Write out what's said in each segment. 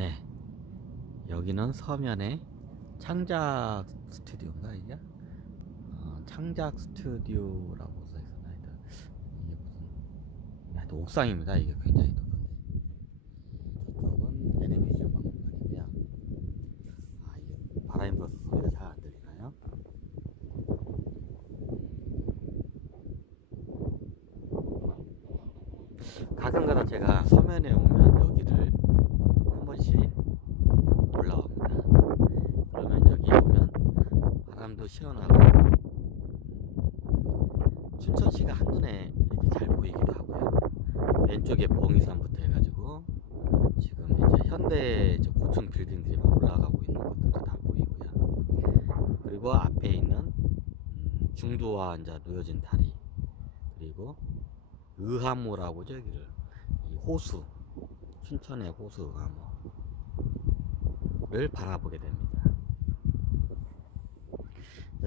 네, 여기는 서면의 창작 스튜디오인가 이게? 창작 스튜디오라고 써있었나? 하여튼 이게 하여튼 옥상입니다. 이게 굉장히 높은데. 저쪽은 애니메이션 박물관이고요. 이게 바람이 불어서 소리가 잘 안 들리나요? 가끔가다 제가 서면에 오면 여기를 한 번씩 올라옵니다. 그러면 여기 오면 바람도 시원하고 춘천시가 한눈에 이렇게 잘 보이기도 하고요. 왼쪽에 봉이산부터 해가지고 지금 이제 현대 고층 빌딩들이 막 올라가고 있는 것들도 다 보이고요. 그리고 앞에 있는 중도와 이제 놓여진 다리, 그리고 의암호라고 저기를 이 호수, 춘천의 호수 의암호를 바라보게 됩니다.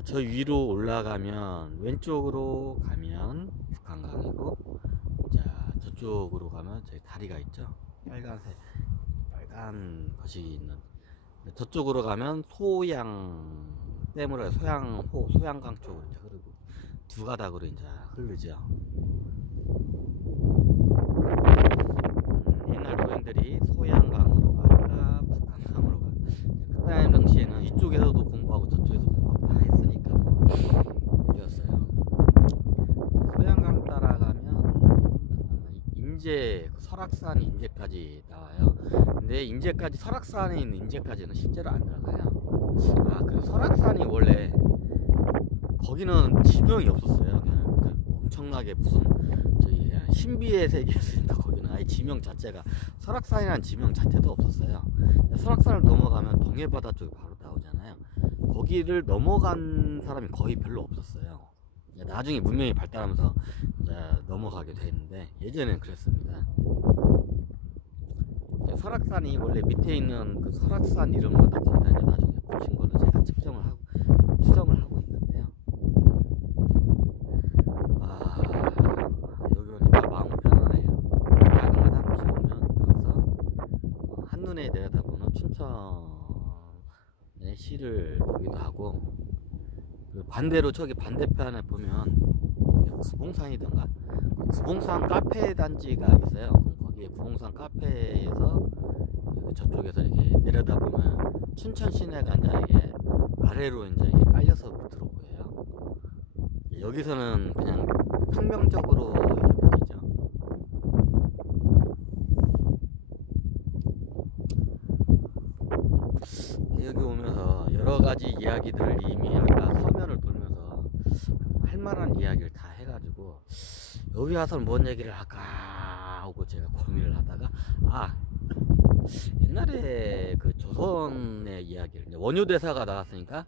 저 위로 올라가면 왼쪽으로 가면 북한강이고, 자 저쪽으로 가면 저기 다리가 있죠. 빨간 것이 있는 저쪽으로 가면 소양댐으로 소양호, 소양강 쪽으로 이제 흐르고 두 가닥으로 이제 흐르죠. 옛날 도인들이 소양강으로 갈까 북한강으로 갈까, 그때 당시에는 이쪽에서도 공부하고 저쪽에서 공부하고 다 했으니까 뭐 그랬어요. 소양강 따라가면 인제, 설악산 인제까지 나와요. 근데 인제까지, 설악산에 있는 인제까지는 실제로 안 들어가요. 그 설악산이 원래 거기는 지명이 없었어요. 그냥 엄청나게 무슨 저기 신비의 세계였으니까 거기는 아예 지명 자체가, 설악산이라는 지명 자체도 없었어요. 설악산을 넘어가면 동해바다 쪽이 바로 나오잖아요. 거기를 넘어간 사람이 거의 별로 없었어요. 나중에 문명이 발달하면서 넘어가게 됐는데 예전에는 그랬습니다. 설악산이 원래 밑에 있는 그 설악산 이름으로 다 거기다 이제 나중에 붙인 걸로 제가 추정을 하고 있는데요. 여기 오니까 마음이 편하네요. 가끔가다 한 번씩 오면 여기서 한눈에 내려다보는 춘천의 시를 보기도 하고, 반대로 저기 반대편에 보면 구봉산이던가, 구봉산 카페 단지가 있어요. 거기에 구봉산 카페에서 저쪽에서 이렇게 내려다보면 춘천 시내가 이제 이게 아래로 이제 이게 깔려서 밑으로 보여요. 여기서는 그냥 평면적으로 이렇게 보이죠. 여기 오면서 여러 가지 이야기들을 이미 아까 서면을 돌면서 할 만한 이야기를 다 해가지고 여기 와서는 뭔 얘기를 할까 하고 제가 고민을 하다가 옛날에 그 조선의 이야기를, 원효대사가 나왔으니까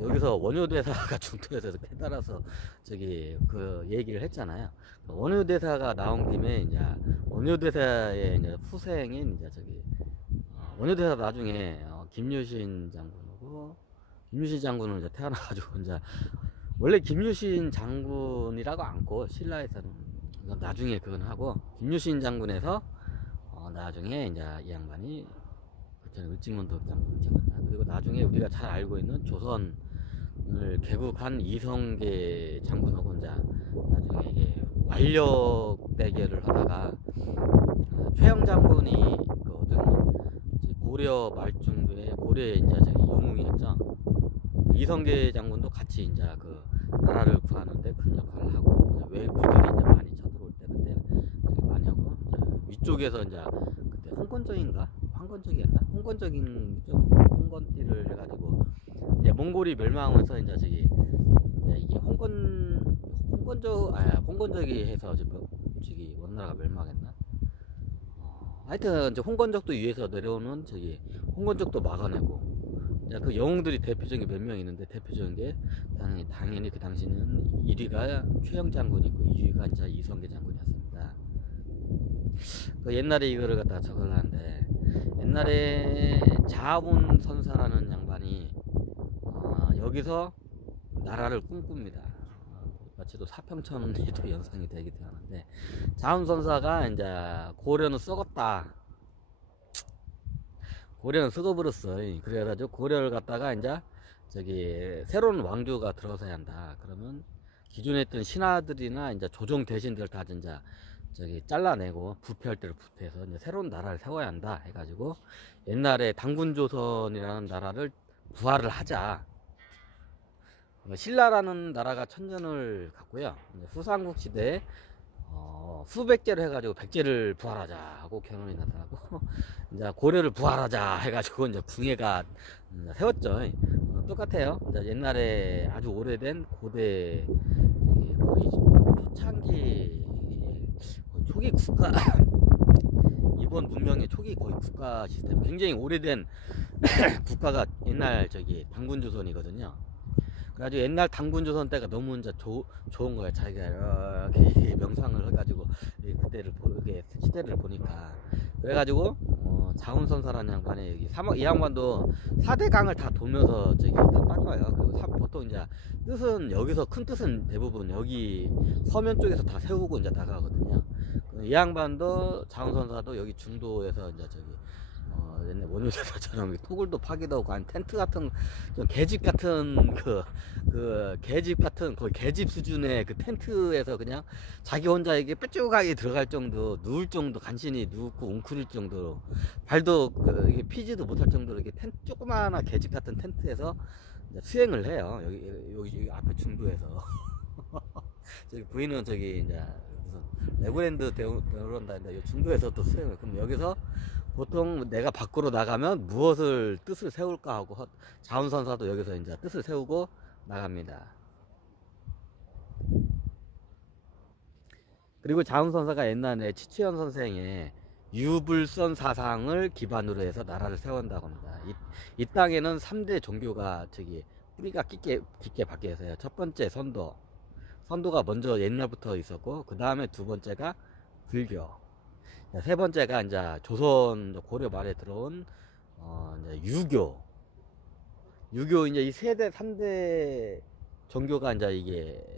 여기서 원효대사가 중도에서 깨달아서 저기 그 얘기를 했잖아요. 원효대사가 나온 김에 이제 원효대사의 이제 후생인 이제 저기 원효대사 나중에 김유신 장군이고, 김유신 장군은 이제 태어나가지고 이제 원래 김유신 장군이라고 않고 신라에서는 나중에 그건 하고, 김유신 장군에서 나중에 이제 이 양반이 그때는 을지문덕 장군 기억나. 그리고 나중에 우리가 잘 알고 있는 조선을 개국한 이성계 장군하고 이제 나중에 이게 완력 대결을 하다가 최영 장군이 그 어떤 고려 말중도에 고려의 이제 저기 영웅이었죠. 이성계 장군도 같이 이제 그 나라를 구하는데 큰 역할을 하고, 외구들이 이제 많이 쳐들어올 때 그때 저기 많이 하고, 위쪽에서 이제 그때 홍건적인가 황건적이었나, 홍건띠를 해가지고 이제 몽골이 멸망하면서 이제 저기 이게 홍건적이 해서 저기 원나라가 멸망했나. 하여튼 이제 홍건적도 위에서 내려오는 저기 홍건적도 막아내고, 그 영웅들이 대표적인 몇 명 있는데 대표적인 게 당연히 그 당시는 1위가 최영 장군이고 2위가 이제 이성계 장군이었습니다. 그 옛날에 이거를 갖다 적으려는데, 옛날에 자문 선사라는 양반이 여기서 나라를 꿈꿉니다. 마치 또 사평천이 또 연상이 되기도 하는데, 자문 선사가 이제 고려는 썩었다, 고려는 썩어버렸어. 그래가지고 고려를 갖다가 이제 저기 새로운 왕조가 들어서야 한다. 그러면 기존에 있던 신하들이나 이제 조정 대신들 다 이제 저기 잘라내고 부패할 때를 부패해서 이제 새로운 나라를 세워야 한다 해가지고 옛날에 당군조선이라는 나라를 부활을 하자. 신라라는 나라가 천년을 갔고요. 후삼국 시대에 수백 제를 해가지고 백제를 부활하자 하고 경험이 나타나고 이제 고려를 부활하자 해가지고 이제 궁예가 세웠죠. 똑같아요. 이제 옛날에 아주 오래된 고대 거의 초창기 초기 국가 이번 문명의 초기 거의 국가 시스템 굉장히 오래된 국가가 옛날 저기 당군조선이거든요. 그래가지고 옛날 당군조선 때가 너무 이제 좋은 거야. 자기가 이렇게 명상을 해가지고 그때를 이렇게 시대를 보니까 그래가지고 자운선사라는 양반이 여기 이 양반도 4대 강을 다 돌면서 저기 다 딴 거예요. 그리고 보통 이제 뜻은 여기서 큰 뜻은 대부분 여기 서면 쪽에서 다 세우고 이제 나가거든요. 이 양반도 자운선사도 여기 중도에서 이제 저기 옛날 원효대사처럼 토굴도 파기도 하고 텐트 같은 좀 계집 같은 그 계집 같은 거의 계집 수준의 그 텐트에서 그냥 자기 혼자 이게 뾰족하게 들어갈 정도 누울 정도 간신히 눕고 웅크릴 정도로 발도 이게 피지도 못할 정도로 이렇게 텐트 조그마한 계집 같은 텐트에서 수행을 해요. 여기 앞에 중도에서 저기 부인은 저기 이제 무슨 레고랜드 배우런다는데 중도에서 또 수행을 그럼 여기서 보통 내가 밖으로 나가면 무엇을 뜻을 세울까 하고 자운선사도 여기서 이제 뜻을 세우고 나갑니다. 그리고 자운선사가 옛날에 치치현 선생의 유불선 사상을 기반으로 해서 나라를 세운다고 합니다. 이 땅에는 3대 종교가 저기 뿌리가 깊게 박혀 있어요. 첫 번째 선도가 먼저 옛날부터 있었고 그 다음에 두 번째가 불교, 세 번째가 이제 조선 고려 말에 들어온 이제 유교 이제 이 세대 3대 종교가 이제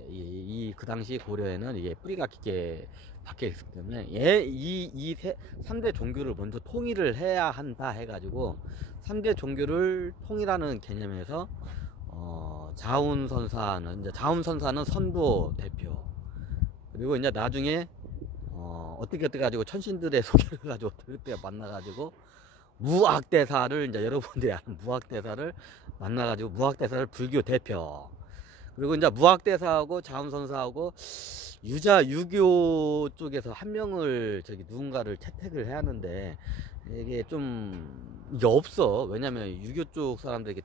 이게 그 당시 고려에는 이게 뿌리가 깊게 박혀 있기 때문에 이 3대 종교를 먼저 통일을 해야 한다 해가지고 3대 종교를 통일하는 개념에서 자운선사는 선도 대표, 그리고 이제 나중에 어떻게 가지고 천신들의 소개를 가지고 그때 만나가지고 무학대사를 이제 여러분들이 아는 무학대사를 만나가지고 무학대사를 불교 대표, 그리고 이제 무학대사하고 자운선사하고 유교 쪽에서 한 명을 저기 누군가를 채택을 해야 하는데 이게 없어. 왜냐면 유교 쪽 사람들에게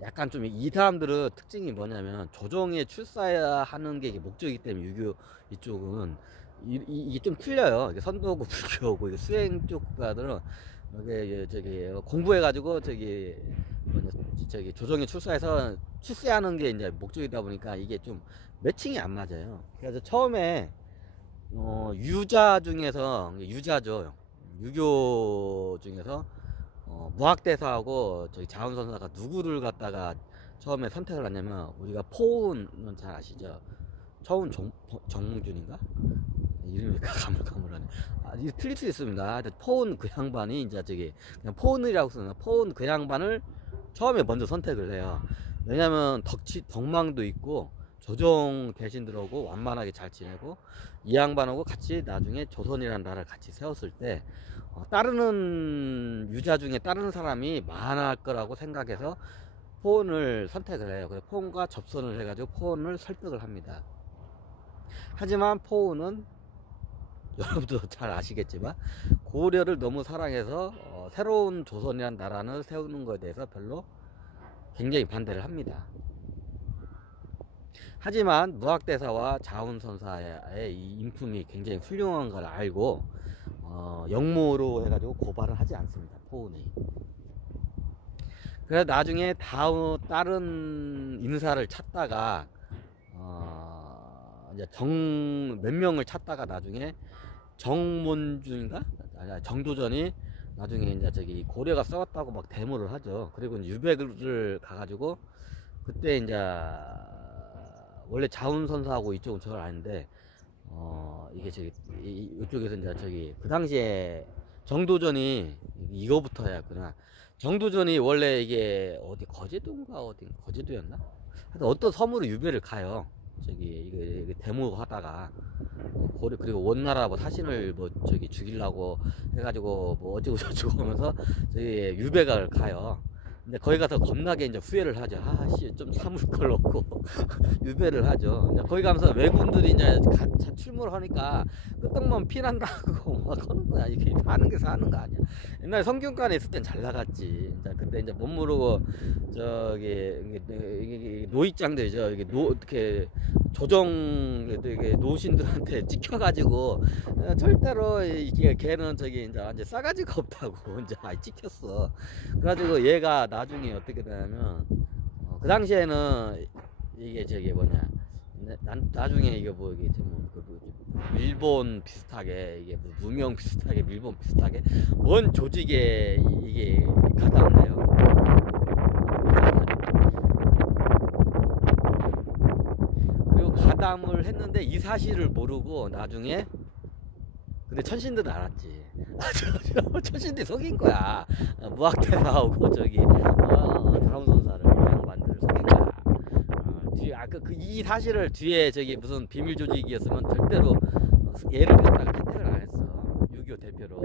약간 좀 이 사람들은 특징이 뭐냐면 조정에 출사하는 게 목적이기 때문에 유교 이쪽은 이게 좀 틀려요. 선도고 불교고 수행 쪽 국가들은 저기 공부해가지고 저기 조정에 출사해서 출세하는 게 이제 목적이다 보니까 이게 좀 매칭이 안 맞아요. 그래서 처음에 유자 중에서 유자죠. 유교 중에서 무학대사하고 저기 자운선사가 누구를 갖다가 처음에 선택을 하냐면 우리가 포운은 잘 아시죠? 처운 정몽준인가? 이름이 가물가물하네. 이게 틀릴 수 있습니다. 포운 그 양반이 이제 저기 그냥 포운이라고 쓰나 포운 그 양반을 처음에 먼저 선택을 해요. 왜냐면 덕망도 있고 조정 대신들하고 완만하게 잘 지내고 이 양반하고 같이 나중에 조선이라는 나라를 같이 세웠을 때 따르는 유자 중에 따르는 사람이 많을 거라고 생각해서 포온을 선택을 해요. 그래서 포온과 접선을 해가지고 포온을 설득을 합니다. 하지만 포온은 여러분도 잘 아시겠지만 고려를 너무 사랑해서 새로운 조선이라는 나라를 세우는 것에 대해서 별로 굉장히 반대를 합니다. 하지만 무학대사와 자운선사의 이 인품이 굉장히 훌륭한 걸 알고 역모로 해가지고 고발을 하지 않습니다. 포운이. 그래서 나중에 다른 인사를 찾다가 이제 몇 명을 찾다가 나중에 정몬준인가? 정도전이 나중에 이제 저기 고려가 싸웠다고 막 데모를 하죠. 그리고 이제 유백을 가가지고 그때 이제 원래 자운선사하고 이쪽은 저걸 아는데 이게 저기 이쪽에서 이제 저기 그 당시에 정도전이 이거부터 해야구나. 정두전이 원래 이게 어디 거제도인가 어디 거제도였나? 하여튼 어떤 섬으로 유배를 가요. 저기 이거 데모 하다가 고려 그리고 원나라 뭐 사신을 뭐 저기 죽이려고 해가지고 뭐 어쩌고 저쩌고 하면서 저기 유배가를 가요. 근데 거기 가서 겁나게 이제 후회를 하죠. 아씨 좀 삼을 걸 넣고 유배를 하죠. 이제 거기 가면서 왜군들이 이제 출몰을 하니까 끄떡만 피난다고 막 하는 거야. 이게 사는 게 사는 거 아니야. 옛날 성균관에 있을 땐 잘 나갔지. 이제 그때 이제 못 모르고 저기 이게 노익장들이죠. 이게 어떻게 조정 이게 노신들한테 찍혀가지고 절대로 이게 걔는 저기 이제 완전 싸가지가 없다고 이제 찍혔어. 그래가지고 얘가 나중에 어떻게 되냐면 그 당시에는 이게 저기 뭐냐 나중에 이게 뭐 이게 일본 비슷하게 이게 뭐 무명 비슷하게 일본 비슷하게 뭔 조직에 이게 가담돼요. 그리고 가담을 했는데 이 사실을 모르고 나중에 근데 천신들은 알았지. 천신들이 속인 거야. 무학대사하고 저기 자원선사를 양반들을 속인 거야. 이 사실을 뒤에 저기 무슨 비밀 조직이었으면 절대로 얘를 갖다가 채택을 안 했어. 6.25 대표로.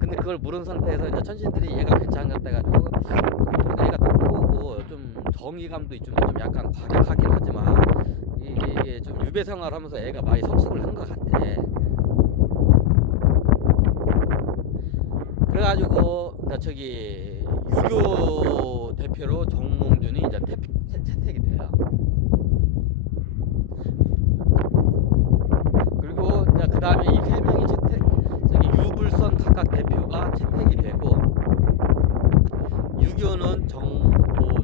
근데 그걸 모르는 상태에서 이제 천신들이 얘가 괜찮은 것 같아가지고 얘가 똑똑하고 좀 정의감도 있지만 좀 약간 과격하긴 하지만 이게 좀 유배 생활하면서 애가 많이 성숙을 한 것 같아. 그래가지고 저기 유교 대표로 정몽준이 이제 채택이 돼요. 그리고 이제 그 다음에 이 세 명이 저기 유불선 각각 대표가 채택이 되고 유교는 정보선,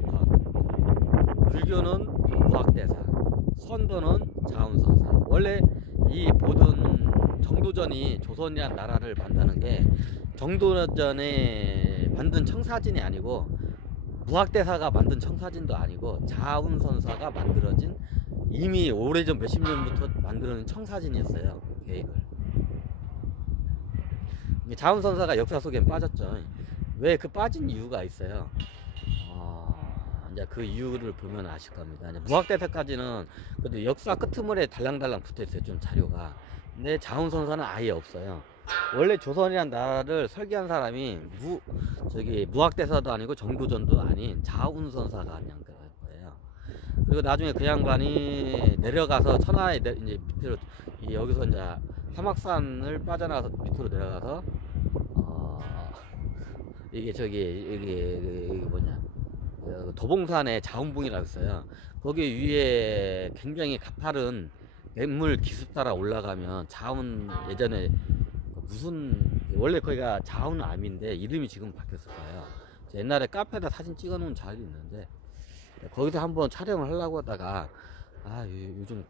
불교는 무학대사, 선도는 자운선사. 원래 이 모든 정도전이 조선이란 나라를 만드는 게 정도전에 만든 청사진이 아니고 무학대사가 만든 청사진도 아니고 자운선사가 만들어진 이미 오래전 몇십 년부터 만들어진 청사진이었어요. 계획을. 자운선사가 역사 속엔 빠졌죠. 왜 그 빠진 이유가 있어요. 이제 그 이유를 보면 아실 겁니다. 무학대사까지는 그래도 역사 끄트머리에 달랑달랑 붙어 있어요. 좀 자료가. 근데 자운선사는 아예 없어요. 원래 조선이란 나라를 설계한 사람이 무학대사도 아니고 정도전도 아닌 자운선사가 그냥 거예요. 그리고 나중에 그 양반이 내려가서 천하에 이제 밑으로 여기서 이제 사막산을 빠져나가서 밑으로 내려가서 이게 뭐냐 도봉산에 자운봉이라고 있어요. 거기 위에 굉장히 가파른 맹물 기슭 따라 올라가면 자운 예전에 무슨 원래 거기가 자운암인데 이름이 지금 바뀌었을 거예요. 옛날에 카페에다 사진 찍어 놓은 자리도 있는데 거기서 한번 촬영을 하려고 하다가 요즘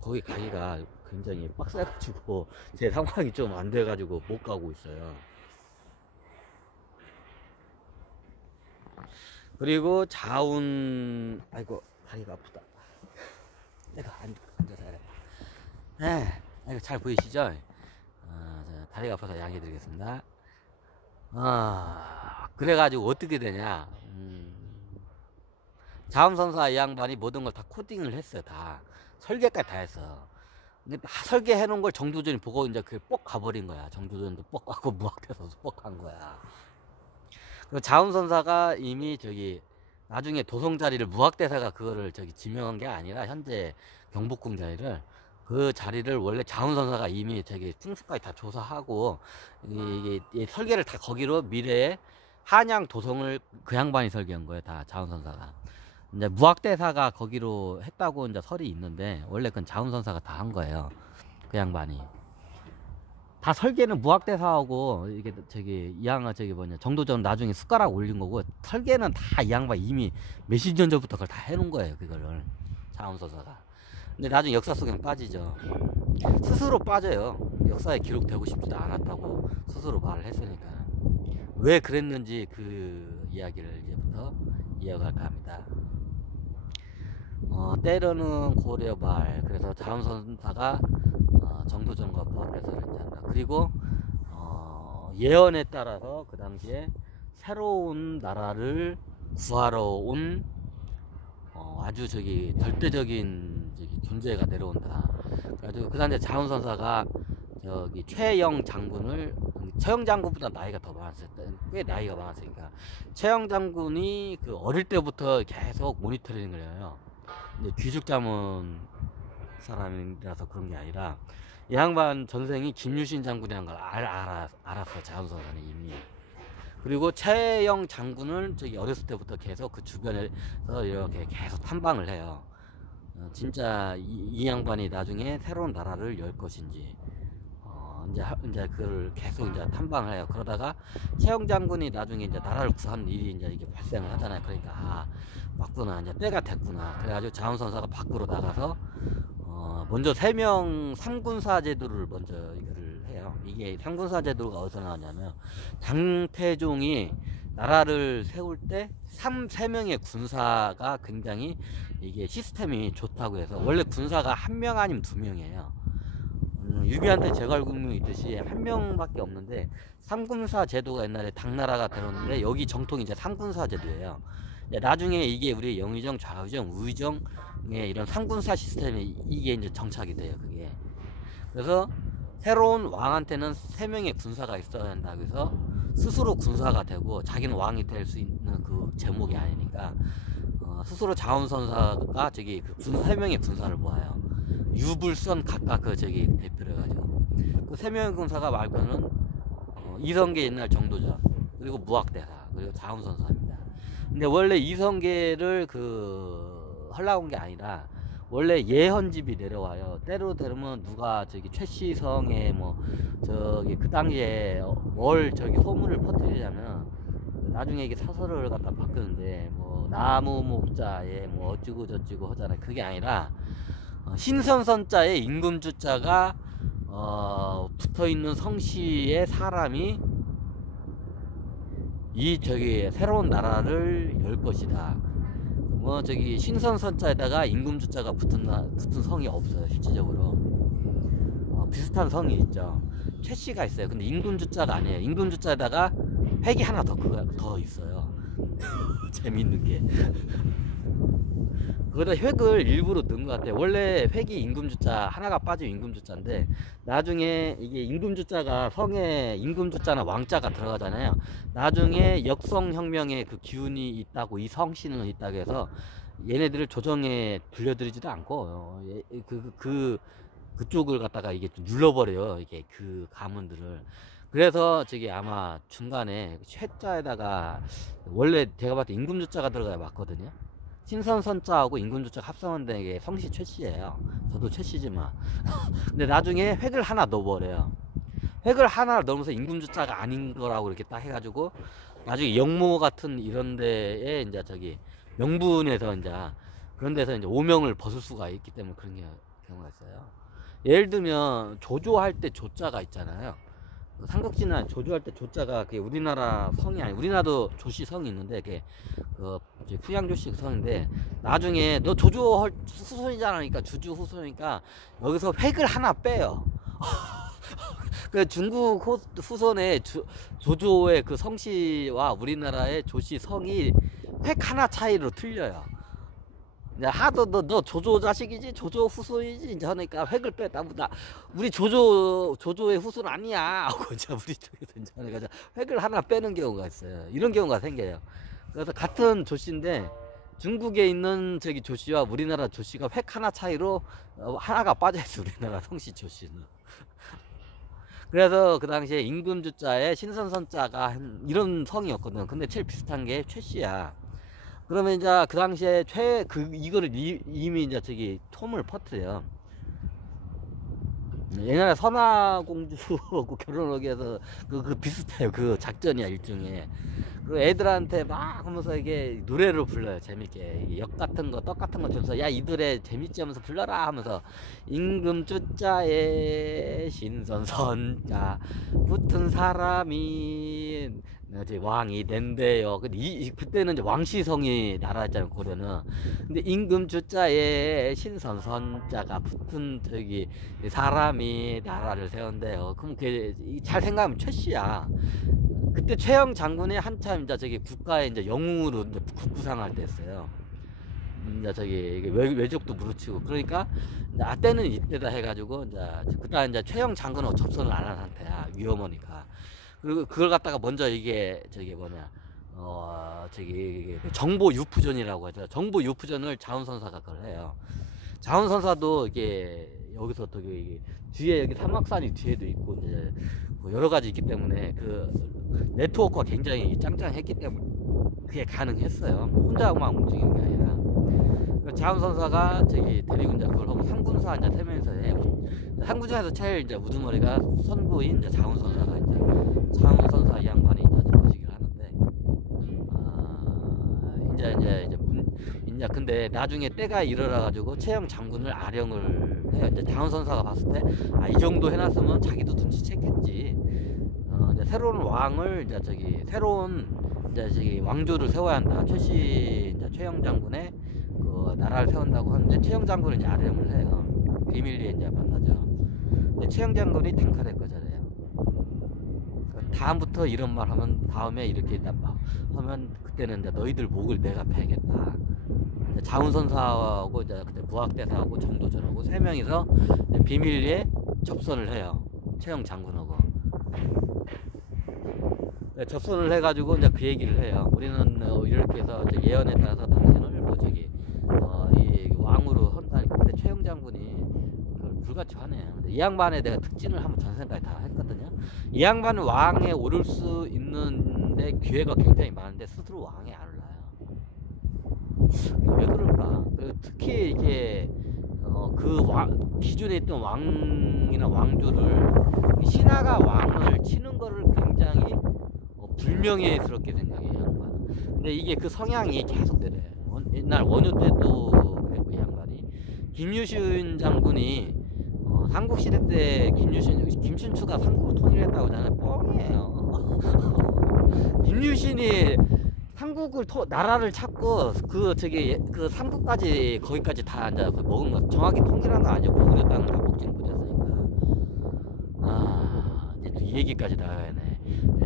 거기 가기가 굉장히 빡세가지고 제 상황이 좀 안 돼가지고 못 가고 있어요. 그리고 자운 아이고 다리가 아프다. 내가 앉아서 해야 돼. 이거 잘 보이시죠? 다리가 아파서 양해 드리겠습니다. 그래가지고 어떻게 되냐. 자원선사 이 양반이 모든 걸 다 코딩을 했어요. 다. 설계까지 다 했어. 근데 다 설계해 놓은 걸 정도전이 보고 이제 그게 뻑 가버린 거야. 정도전도 뻑 가고 무학대사도 뻑 간 거야. 그리고 자원선사가 이미 나중에 도성 자리를 무학대사가 그거를 지명한 게 아니라 현재 경복궁 자리를 그 자리를 원래 자운선사가 이미 풍수까지 다 조사하고 이게 설계를 다 거기로 미래에 한양 도성을 그 양반이 설계한 거예요. 다 자운선사가. 이제 무학대사가 거기로 했다고 이제 설이 있는데 원래 그건 자운선사가 다 한 거예요. 그 양반이. 다 설계는 무학대사하고 이게 이 양아 정도전 나중에 숟가락 올린 거고 설계는 다 이 양반 이미 몇십 년 전부터 그걸 다 해놓은 거예요. 그거를 자운선사가. 근데 나중에 역사 속에는 빠지죠. 스스로 빠져요. 역사에 기록되고 싶지도 않았다고 스스로 말을 했으니까. 왜 그랬는지 그 이야기를 이제부터 이어갈까 합니다. 때로는 고려 말 그래서 자운선사가 정도전과 무학대사를 한다. 그리고 예언에 따라서 그 당시에 새로운 나라를 구하러 온 아주 저기 절대적인 저기 존재가 내려온다. 그래가지고 그 당시에 자훈선사가 저기 최영 장군보다 나이가 더 많았어요. 꽤 나이가 많았으니까 최영 장군이 그 어릴 때부터 계속 모니터링을 해요. 근데 귀죽자문 사람이라서 그런 게 아니라 이 양반 전생이 김유신 장군이라는 걸 알았어. 자훈선사는 이미. 그리고 최영 장군을 저기 어렸을 때부터 계속 그 주변에서 이렇게 계속 탐방을 해요. 진짜 이 양반이 나중에 새로운 나라를 열 것인지 이제 그걸 계속 이제 탐방을 해요. 그러다가 최영 장군이 나중에 이제 나라를 구하는 일이 이제 이게 발생을 하잖아요. 그러니까 맞구나, 이제 때가 됐구나. 그래가지고 자훈선사가 밖으로 나가서 먼저 3명 3군사 제도를 먼저 이거를 해요. 이게 3군사 제도가 어디서 나왔냐면 장태종이 나라를 세울 때 3명의 군사가 굉장히 이게 시스템이 좋다고 해서 원래 군사가 1명 아니면 2명이에요. 유비한테 제갈국명이 있듯이 1명밖에 없는데 3군사 제도가 옛날에 당나라가 들었는데 여기 정통이 이제 3군사 제도예요. 나중에 이게 우리 영의정, 좌의정, 우의정의 이런 3군사 시스템이 이게 이제 정착이 돼요. 그게. 그래서 새로운 왕한테는 3명의 군사가 있어야 한다. 그래서 스스로 군사가 되고 자기는 왕이 될 수 있는 그 제목이 아니니까 스스로 자훈선사가 저기 그 3명의 군사를 모아요. 유불선 각각 그 저기 대표를 해가지고 그 3명의 군사가 말고는 이성계 옛날 정도전 그리고 무학대사 그리고 자훈선사입니다. 근데 원래 이성계를 하려고 온 게 아니라 원래 예헌집이 내려와요. 때로 되면 누가 저기 최시성의 저기 그 당시에 저기 소문을 퍼뜨리자면 나중에 이게 사설을 갖다 바꾸는데 나무 목자에 어찌고 저찌고 하잖아요. 그게 아니라 신선선자에 임금주자가 붙어있는 성씨의 사람이 저기 새로운 나라를 열 것이다. 저기 신선선자에다가 임금주자가 붙은 성이 없어요. 실질적으로 비슷한 성이 있죠. 최씨가 있어요. 근데 임금주자가 아니에요. 임금주자에다가 획이 하나 더 있어요. 재밌는 게 거기다 획을 일부러 넣은 것 같아요. 원래 획이 임금주자 하나가 빠지면 임금주자인데 나중에 이게 임금주자가 성에 임금주자나 왕자가 들어가잖아요. 나중에 역성혁명의 그 기운이 있다고 이 성씨는 있다고 해서 얘네들을 조정에 불려들이지도 않고 그쪽을 갖다가 이게 좀 눌러버려요. 이게 그 가문들을. 그래서 저기 아마 중간에 최자에다가 원래 제가 봤을 때 임금주자가 들어가야 맞거든요. 신선선자하고 임금주자가 합성한데 이게 성씨 최씨예요. 저도 최씨지만 근데 나중에 획을 하나 넣어버려요. 획을 하나 넣으면서 임금주자가 아닌 거라고 이렇게 딱 해가지고 나중에 영모 같은 이런 데에 이제 저기 명분에서 이제 그런 데서 이제 오명을 벗을 수가 있기 때문에 그런 경우가 있어요. 예를 들면 조조할 때 조자가 있잖아요. 삼국지나 조조할 때 조자가 그게 우리나라 성이 아니 우리나라도 조씨 성이 있는데 그게 후양조씨 성인데 나중에 너 조조 후손이잖아. 그러니까 주주 후손이니까 여기서 획을 하나 빼요. 그 중국 후손의 조조의 그 성씨와 우리나라의 조씨 성이 획 하나 차이로 틀려요. 하도 너 조조 자식이지 조조 후손이지 이제 하니까 획을 뺐다. 우리 조조의 후손 아니야 하고 이제 우리 쪽에서 이제 하니까 획을 하나 빼는 경우가 있어요. 이런 경우가 생겨요. 그래서 같은 조씨인데 중국에 있는 저기 조씨와 우리나라 조씨가 획 하나 차이로 하나가 빠져있어. 우리나라 성씨 조씨는. 그래서 그 당시에 임금주자에 신선선자가 이런 성이었거든. 근데 제일 비슷한 게 최씨야. 그러면 이제 그 당시에 이거를 이미 이제 저기 톰을 퍼뜨려요. 옛날에 선화공주하고 결혼하기 위해서 그 비슷해요. 그 작전이야 일종의. 그 애들한테 막 하면서 이게 노래를 불러요. 재밌게 역 같은 거 떡 같은 거 주면서 야 이들의 재밌지 하면서 불러라 하면서 임금주자에 신선선자 붙은 사람이 이제 왕이 된대요. 근데 그때는 이제 왕시성이 나라였잖아요. 고려는. 근데 임금주자에 신선선자가 붙은 저기 사람이 나라를 세운대요. 그럼 그게 잘 생각하면 최씨야. 그때 최영 장군이 한참 이제 저기 국가의 이제 영웅으로 이제 국부상할 때였어요. 이제 저기 이게 외적도 무르치고 그러니까 이제 아 때는 이때다 해가지고 이제 그다음 이제 최영 장군하고 접선을 안 한 상태야 위험하니까. 그리고 그걸 갖다가 먼저 이게 저기 뭐냐 저기 정보 유푸전이라고 하죠. 정보 유푸전을 자운선사가 그걸 해요. 자운선사도 이게 여기서 또 뒤에 여기 사막산이 뒤에도 있고 이제 뭐 여러 가지 있기 때문에 그 네트워크가 굉장히 짱짱했기 때문에 그게 가능했어요. 혼자만 움직이는 게 아니라. 자운선사가 저기 데리고 이제 그걸 하고 상군사 이제 세 명이서 해. 상군 중에서 제일 이제 우두머리가 선부인 이제 자운선사가 이제 자운선사 이 양반이 이제 거시기를 하는데 이제 근데 나중에 때가 이르러 가지고 최영 장군을 아령을 해요. 이제 자운선사가 봤을 때 이 정도 해놨으면 자기도 눈치챘겠지. 이제 새로운 왕을 이제 새로운 이제 저기 왕조를 세워야 한다. 이제 최영 장군의 그 나라를 세운다고 하는데 최영 장군은 이제 아령을 해요. 비밀리에 이제 만나죠. 근데 최영 장군이 단칼에 거절해요. 다음부터 이런 말 하면 다음에 이렇게 하면 그때는 이제 너희들 목을 내가 패겠다. 자운선사하고 이제 그때 부학대사하고 정도전하고 세 명이서 비밀리에 접선을 해요. 최영 장군하고. 네, 접선을 해가지고 이제 그 얘기를 해요. 우리는 이렇게 해서 예언에 따라서 당신을 이 왕으로 한다니까. 근데 최영 장군이 그걸 불같이 화내요. 근데 이 양반에 내가 특진을 한번 전생까지 다 했거든요. 이 양반은 왕에 오를 수 있는데 기회가 굉장히 많은데 스스로 왕에 안 올라요. 왜 그럴까? 특히 이게 기존에 있던 왕이나 왕조를 신하가 왕을 치는 거를 굉장히 불명예스럽게 생각해요, 양반은. 근데 이게 그 성향이 계속 내려요. 옛날 원효 때도 그랬고, 이 양반이. 김유신 장군이 삼국시대 때 김춘추가 삼국을 통일했다고 하잖아요. 뻥이에요. 김유신이 삼국을 나라를 찾고 그 삼국까지 거기까지 다 이제 먹은 거 정확히 통일한 거 아니고 고구려 땅을 다 먹지는 못했으니까. 이제 또 이 얘기까지 나가야 돼.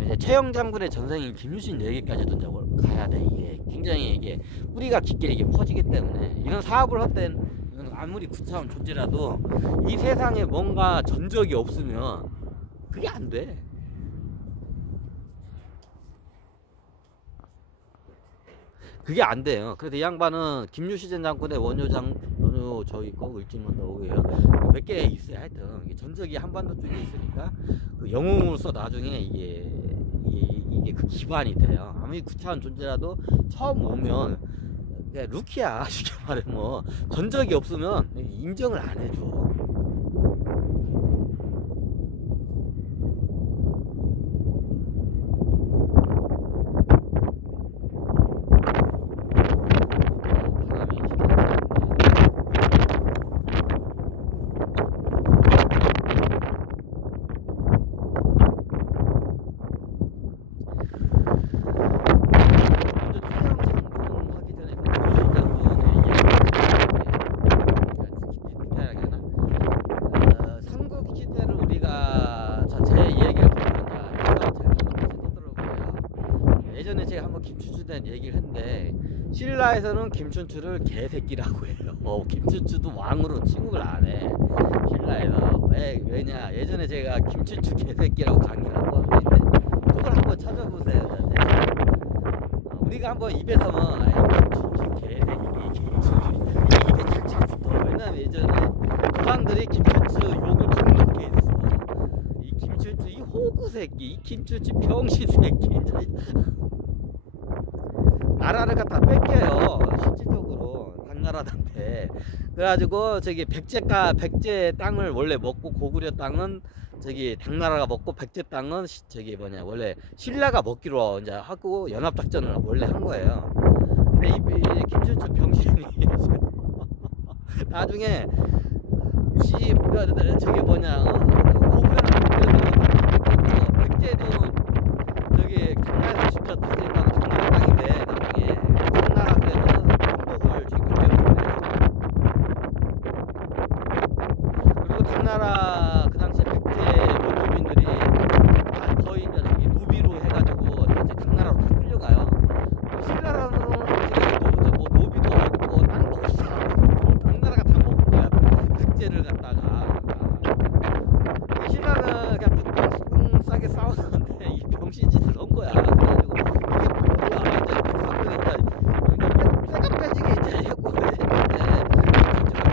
이제 최영 장군의 전생인 김유신 얘기까지도 이제 가야 돼. 이게 굉장히 이게 뿌리가 깊게 이게 퍼지기 때문에 이런 사업을 할 땐 아무리 구차한 존재라도 이 세상에 뭔가 전적이 없으면 그게 안 돼. 그게 안 돼요. 그래서 이 양반은 김유시전 장군의 원효 저기 거 을지문다 오고요. 몇 개 있어요. 하여튼 이게 전적이 한반도 쪽에 있으니까 그 영웅으로서 나중에 이게 그 기반이 돼요. 아무리 구차한 존재라도 처음 오면 그냥 루키야. 쉽게 말해 뭐 전적이 없으면 인정을 안 해줘. 예전에 제가 한번 김춘추에 대한 얘기를 했는데 신라에서는 김춘추를 개새끼라고 해요. 김춘추도 왕으로 취급을 안 해. 신라에서. 왜냐? 예전에 제가 김춘추 개새끼라고 강의를 한번 했는데 그걸 한번 찾아보세요. 우리가 한번 입에서만 김춘추 개새끼 김춘추 입에 착착 붙어. 왜냐면 예전에 조상들이 김춘추 욕을 겁나게 했어. 이 김춘추 이 호구 새끼, 이 김춘추 병신 새끼. 나라를 갖다 뺏겨요. 실질적으로 당나라한테. 그래가지고 저기 백제 땅을 원래 먹고 고구려 땅은 저기 당나라가 먹고 백제 땅은 저기 원래 신라가 먹기로 이제 하고 연합작전을 원래 한 거예요. 근데 이 김춘추 병신이 나중에 저기 고구려는 백제도 저기 당나라에서 직접 다스린다고 당나라 땅인데 나중에 당나라 그래서 총독을 저기 변경을 해요. 그리고 당나라 그 당시에 백제 원주민들이 거의 이제 저기 노비로 해가지고 신라는 그냥 팍팍 싸게 싸우는데 이 병신짓을 넣은 거야. 그래가지고 이게 뭐야? 이제 백성들이 이제 쇠가 빼지게 이제 했고 했는데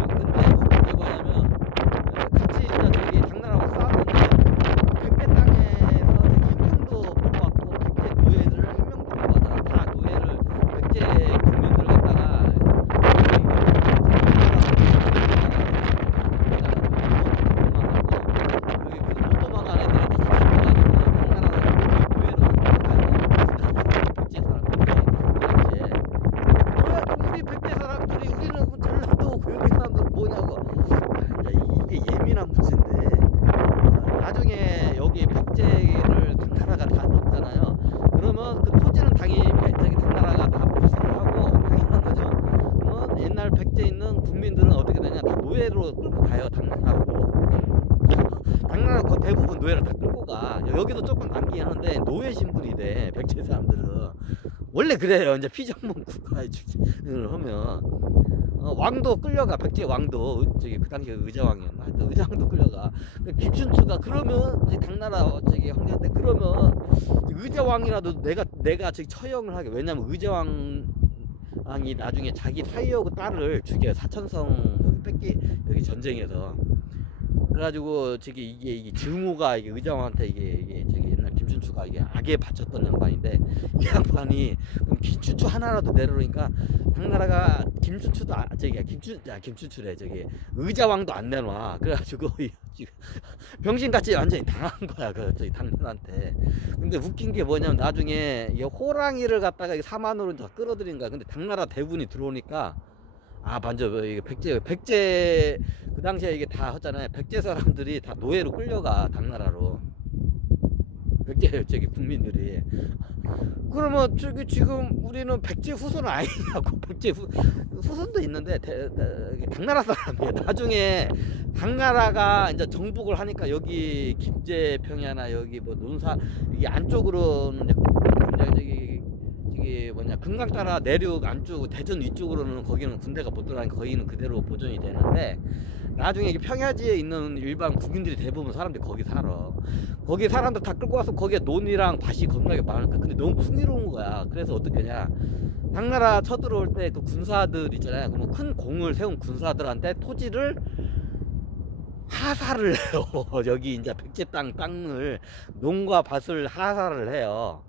근데 웃긴 게 뭐냐면 같이 이제 저기 당나라하고 싸웠는데 백제 땅에서 한 명도 못 받고 백제 노예를 한 명도 못 받아. 다 노예를 백제 국민들 갖다가 예민한 문제인데 나중에 여기 백제를 당나라가 다 먹잖아요. 그러면 그 토지는 당연히 저기 당나라가 다 보수를 하고 당연한 거죠. 그러면 옛날 백제에 있는 국민들은 어떻게 되냐, 다 노예로 끌고 가요. 당나라로. 당나라 그 대부분 노예를 다 끌고 가. 여기도 조금 남긴 하는데 노예 신분이 돼. 백제 사람들은 원래 그래요. 이제 피정문 국가에 출신을 하면 왕도 끌려가. 백제 왕도 저기 그 당시에 의자왕이었나 하여튼 의자왕도 끌려가. 김춘추가 그러면 이제 당나라 저기 형제한테 그러면 의자왕이라도 내가 저기 처형을 하게. 왜냐면 의자왕이 나중에 자기 사이하고 딸을 죽여요. 사천성 여기 뺏기 여기 전쟁에서. 그래가지고 저기 이게 증오가 이게 의자왕한테 이게 저기 옛날 김춘추가 이게 악에 바쳤던 양반인데 이 양반이 그럼 김춘추 하나라도 내려오니까 당나라가 김춘추도 김춘추래 저기 의자왕도 안 내놔. 그래가지고 병신같이 완전히 당한 거야 그 저기 당나라한테. 근데 웃긴 게 뭐냐면 나중에 이 호랑이를 갖다가 사만으로 끌어들인 거야. 근데 당나라 대군이 들어오니까 맞아. 이게 백제 그 당시에 이게 다 했잖아요. 백제 사람들이 다 노예로 끌려가 당나라로. 백제 저기 국민들이. 그러면 저기 지금 우리는 백제 후손은 아니냐고. 백제 후손도 있는데 당나라 사람이에요. 나중에 당나라가 이제 정복을 하니까 여기 김제평야나 여기 뭐 논산 이게 안쪽으로는 이제 저기 뭐냐 금강 따라 내륙 안쪽 대전 위쪽으로는 거기는 군대가 못 들어가니까 거기는 그대로 보존이 되는데 나중에 이게 평야지에 있는 일반 국민들이 대부분 사람들이 거기 살아. 거기 사람들 다 끌고 와서 거기에 논이랑 밭이 겁나게 많으니까. 근데 너무 풍요로운 거야. 그래서 어떻게 하냐, 당나라 쳐들어올 때 그 군사들 있잖아요. 그러면 큰 공을 세운 군사들한테 토지를 하사를 해요. 여기 이제 백제 땅을 농과 밭을 하사를 해요.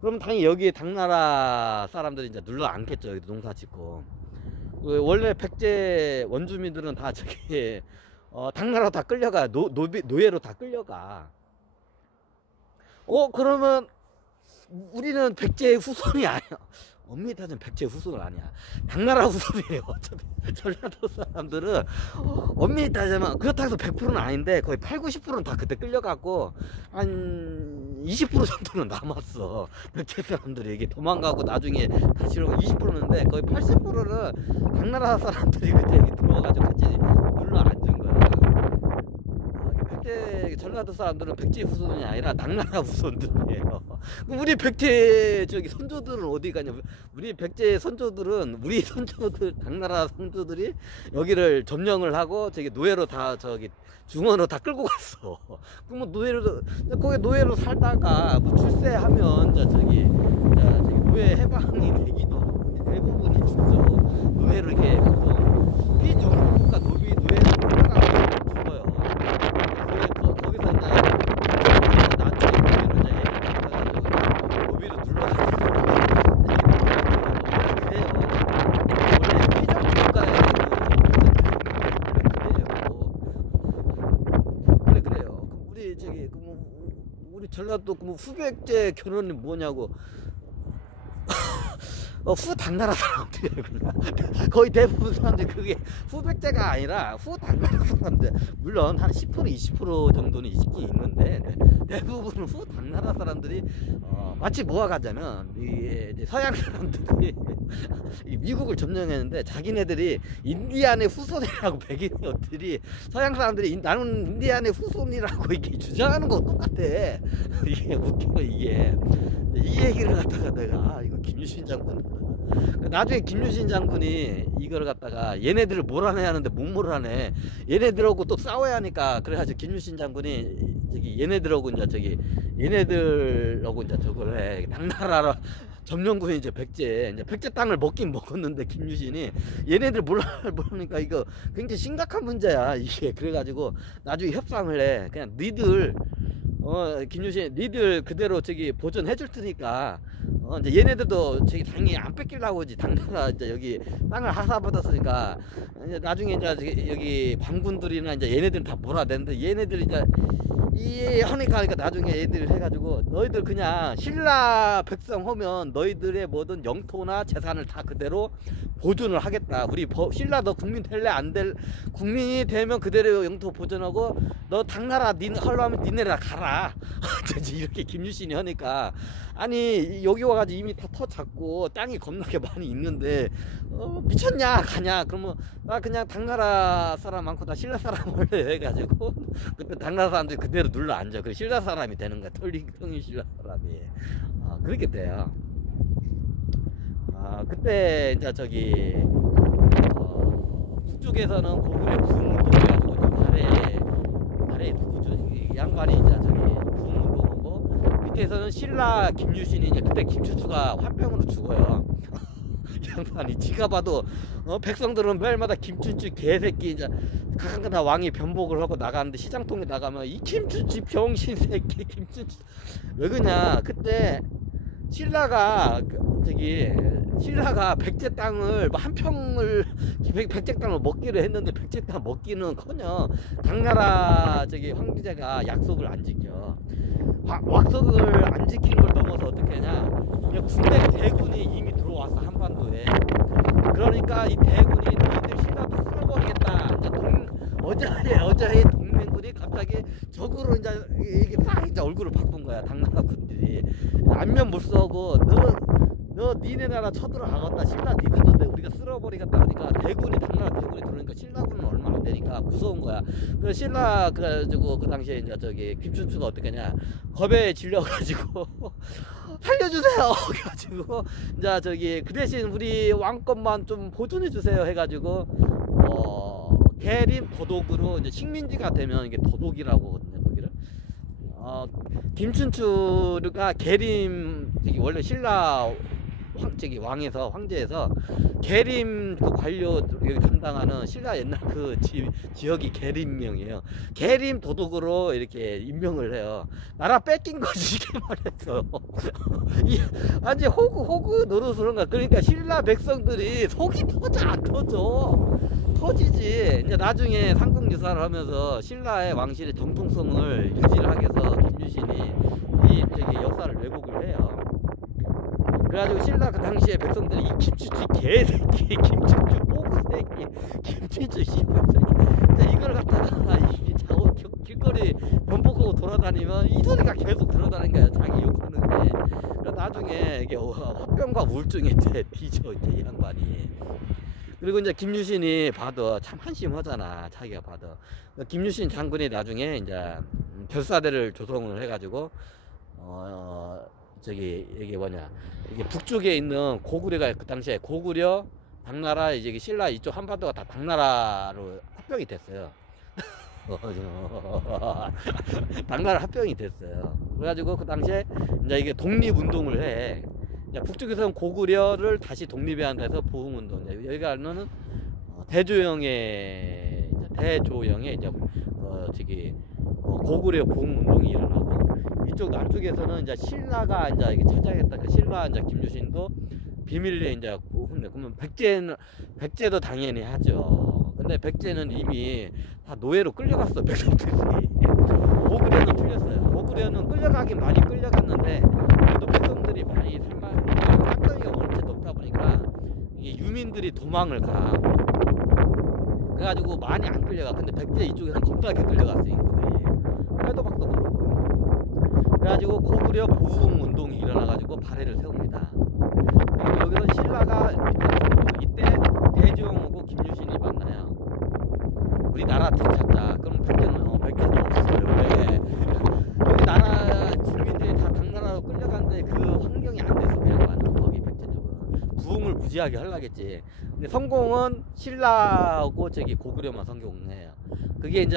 그럼 당연히 여기에 당나라 사람들이 이제 눌러 앉겠죠. 여기 농사 짓고. 원래 백제 원주민들은 다 저기 당나라 다 끌려가. 노예로 다 끌려가. 그러면 우리는 백제 후손이 아니야. 엄밀히 따지면 백제 후손은 아니야. 당나라 후손이에요. 어차피 전라도 사람들은 엄밀히 따지면 그렇다고 해서 100%는 아닌데 거의 80~90%는 다 그때 끌려갔고 한 20% 정도는 남았어. 백제 사람들이 이게 도망가고 나중에 다시 오면 20%인데 거의 80%는 당나라 사람들이 그때 여기 들어와가지고 같이 눌러 앉은 거야. 백제 전라도 사람들은 백제 후손이 아니라 당나라 후손들이에요. 우리 백제 저기 선조들은 어디 가냐? 우리 백제 선조들은 우리 선조들 당나라 선조들이 여기를 점령을 하고 저기 노예로 다 저기 중원으로 다 끌고 갔어. 그러면 거기 노예로 살다가 뭐 출세하면 저기 노예 해방이 되기도 하고 대부분이 죽죠. 노예로 이렇게 비정부국가 노예로 끌려가고 죽어요. 거기서 이제 우리 전라도 후백제 결혼이 뭐냐고. 후당나라 사람들이에요. 그냥 거의 대부분 사람들이 그게 후백제가 아니라 후당나라 사람들. 물론 한 10% 20% 정도는 있긴 있는데 대부분은 후당나라 사람들이 마치 뭐와 같냐면 이제 서양 사람들이 미국을 점령했는데 자기네들이 인디안의 후손이라고 백인들이 서양 사람들이 나는 인디안의 후손이라고 이렇게 주장하는 거 똑같아. 이게 웃겨. 이게 이 얘기를 갖다가 내가 이거 김유신 장군 나중에 김유신 장군이 이걸 갖다가 얘네들을 몰아내야 하는데 못 몰아내. 얘네들하고 또 싸워야 하니까 그래가지고 김유신 장군이 저기 얘네들하고 얘네들하고 이제 저걸 해. 당나라 점령군이 이제 백제 땅을 먹긴 먹었는데 김유신이 얘네들 몰라니까 이거 굉장히 심각한 문제야 이게. 그래가지고 나중에 협상을 해. 그냥 니들 김유신 니들 그대로 저기 보존해 줄 테니까 이제 얘네들도 저기 당연히 안 뺏기려고 하지. 당나라 이제 여기 땅을 하사받았으니까 이제 나중에 이제 여기 관군들이나 이제 얘네들 다 몰아내는데 얘네들이 이제 이 하니까 나중에 애들 해가지고 너희들 그냥 신라 백성 하면 너희들의 뭐든 영토나 재산을 다 그대로 보존을 하겠다. 우리 신라 너 국민 될래 안 될 국민이 되면 그대로 영토 보존하고 너 당나라 하려면 니네라 가라. 이렇게 김유신이 하니까 아니 여기 와가지고 이미 다 터 잡고 땅이 겁나게 많이 있는데 미쳤냐 가냐 그러면 나 그냥 당나라 사람 많고 다 신라 사람 원래 해가지고 그때 당나라 사람들이 그대로 눌러 앉아. 그래 신라 사람이 되는 거야. 통일 신라 사람이. 그렇게 돼요. 그때 이제 저기 북쪽에서는 고구려 부흥운동 해가지고 발에 누구죠? 이 양반이 이제 저기 부흥운동하고 밑에서는 신라 김유신이 이제 그때 김춘추가 화병으로 죽어요. 양반이 지가 봐도 백성들은 매일마다 김춘추 개새끼 이제 각각 다 왕이 변복을 하고 나가는데 시장통에 나가면 이 김춘추 병신 새끼 김춘추 왜 그러냐. 그때 신라가 백제 땅을 한 평을 백제 땅을 먹기로 했는데 백제 땅 먹기는커녕 당나라 저기 황제가 약속을 안 지켜. 약속을 안 지킨 걸 넘어서 어떻게 하냐. 군대 대군이 이미 들어왔어 한반도에. 그러니까 이 대군이 너희들 신라도 쓸어버리겠다. 어제의 동맹군이 갑자기 적으로 이제 이게 막 이제 얼굴을 바꾼 거야. 당나라 군들이 안면 못 쏘고 너 니네 나라 쳐들어가겠다. 신라 니들도 우리가 쓸어버리겠다 하니까 당나라 대군이 들어오니까 신라군은 얼마 안 되니까 무서운 거야. 그래서 신라 그래가지고 그 당시에 이제 저기 김춘추가 어떻게 하냐 겁에 질려가지고 살려주세요. 그래가지고 이제 저기 그 대신 우리 왕권만 좀 보존해 주세요 해가지고 계림 도독으로 이제 식민지가 되면 이게 도독이라고 하거든요. 거기를 김춘추가 계림 원래 신라 왕에서 황제에서 계림 그 관료 여기 담당하는 신라 옛날 그 지역이 계림명이에요. 계림 도독으로 이렇게 임명을 해요. 나라 뺏긴 거지 이게 말해서. 완전 호구 노릇을 하는 거야. 그러니까 신라 백성들이 속이 터져 안 터져. 터지지. 이제 나중에 삼국유사를 하면서 신라의 왕실의 정통성을 유지를 하기 위해서 김유신이 이 역사를 왜곡을 해요. 그래가지고 신라 그 당시에 백성들이 이 김춘추 개새끼, 김춘추 호구새끼, 김춘추 씨발새끼 이걸 갖다가 이게 자고 길거리 변복하고 돌아다니면 이 소리가 계속 들어다니는 거야. 자기 욕하는 게. 그래서 나중에 이게 화병과 우울증이 뒤져 이제 이 양반이. 그리고 이제 김유신이 봐도 참 한심하잖아. 자기가 봐도. 김유신 장군이 나중에 이제 결사대를 조성을 해가지고 이게 뭐냐, 이게 북쪽에 있는 고구려가 그 당시에 고구려, 당나라, 이제 신라 이쪽 한반도가 다 당나라로 합병이 됐어요. 당나라 합병이 됐어요. 그래가지고 그 당시에 이제 이게 독립운동을 해. 이제 북쪽에서는 고구려를 다시 독립해야 한다 해서 부흥운동. 여기가 알면은 대조영의 이제 고구려 부흥운동이 일어나고, 이쪽 남쪽에서는 이제 신라가 이제 이게 찾아야겠다. 그 신라 이제 김유신도 비밀리에 이제 그러면 백제도 당연히 하죠. 근데 백제는 이미 다 노예로 끌려갔어. 백성들이. 고구려는 틀렸어요. 고구려는 끌려가긴 많이 끌려갔는데 그래도 백성들이 많이 살만 땅덩이가 원체 높다 보니까 이게 유민들이 도망을 가. 그래가지고 많이 안 끌려가. 근데 백제 이쪽에서는 겁나게 끌려갔어. 인구들이. 해도 박도 모르고. 그래가지고 고구려 부흥운동이 일어나가지고 발해를 세웁니다. 그리고 여기서 신라가 이때 대종하고 김유신이 만나요. 우리나라 되찾자. 그럼 백제는 없어요. 왜? 여기 나라 주민들이 다 당나라로 끌려갔는데 그 환경이 안 돼서 그냥 많은 거기 백제 쪽은. 부흥을 무지하게 하려겠지. 근데 성공은 신라하고 저기 고구려만 성공해요. 그게 이제